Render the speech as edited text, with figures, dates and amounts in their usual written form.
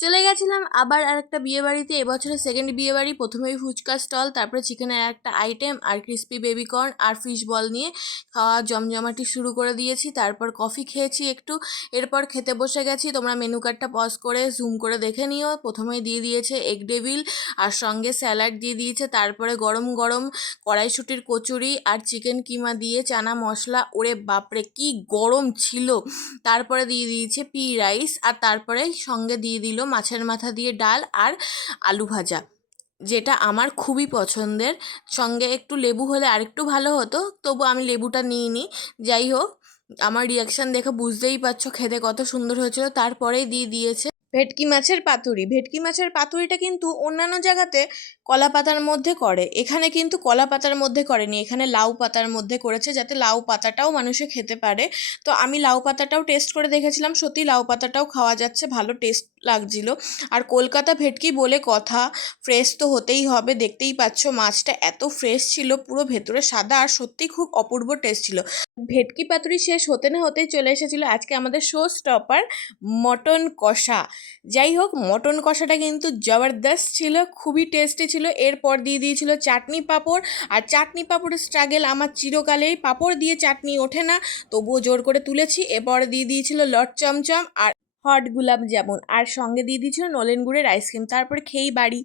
চলে গেছিলাম আবার আরেকটা বিয়েবাড়িতে, এবছরের সেকেন্ড বিয়েবাড়ি। প্রথমেই ফুচকা স্টল, তারপরে চিকেনের একটা আইটেম আর ক্রিস্পি বেবিকর্ন আর ফিশ বল নিয়ে খাওয়া জমজমাটি শুরু করে দিয়েছি। তারপর কফি খেয়েছি একটু, এরপর খেতে বসে গেছি। তোমরা মেনু কার্ডটা পজ করে জুম করে দেখে নিও। প্রথমেই দিয়ে দিয়েছে এগ ডেভিল আর সঙ্গে স্যালাড দিয়ে দিয়েছে, তারপরে গরম গরম কড়াইশুটির কচুরি আর চিকেন কিমা দিয়ে চানা মশলা। ওরে বাপরে কি গরম ছিল! তারপরে দিয়ে দিয়েছে পি রাইস, আর তারপরে সঙ্গে দিয়ে দিল মাছের মাথা দিয়ে ডাল আর আলু ভাজা, যেটা আমার খুবই পছন্দের। সঙ্গে একটু লেবু হলে আরেকটু ভালো হতো, তবু আমি লেবুটা নিইনি। যাই হোক, আমার রিয়াকশান দেখে বুঝতেই পারছো খেতে কত সুন্দর হয়েছিল। তারপরেই দিয়ে দিয়েছে ভেটকি মাছের পাতুরি। ভেটকি মাছের পাতুরিটা কিন্তু অন্যান্য জায়গাতে কলা পাতার মধ্যে করে, এখানে কিন্তু কলা পাতার মধ্যে করেনি, এখানে লাউ পাতার মধ্যে করেছে, যাতে লাউ পাতাটাও মানুষে খেতে পারে। তো আমি লাউ পাতাটাও টেস্ট করে দেখেছিলাম, সত্যি লাউ পাতাটাও খাওয়া যাচ্ছে, ভালো টেস্ট লাগছিল। আর কলকাতা ভেটকি বলে কথা, ফ্রেশ তো হতেই হবে। দেখতেই পাচ্ছ মাছটা এত ফ্রেশ ছিল, পুরো ভেতরে সাদা, আর সত্যি খুব অপূর্ব টেস্ট ছিল। ভেটকি পাতুরি শেষ হতে না হতেই চলে এসেছিলো আজকে আমাদের শো স্টপার, মটন কষা। যাই হোক, মটন কষাটা কিন্তু জবরদস্ত ছিল, খুবই টেস্টি ছিল। এরপর দিয়ে দিয়েছিল চাটনি পাঁপড়, আর চাটনি পাঁপড়ের স্ট্রাগেল আমার চিরকালেই, পাঁপড় দিয়ে চাটনি ওঠে না, তবুও জোর করে তুলেছি। এরপর দিয়ে দিয়েছিল লট চমচম আর হট গুলাব জামুন, আর সঙ্গে দিয়ে দিয়েছিল নলেন গুড়ের আইসক্রিম। তারপরে খেয়েই বাড়ি।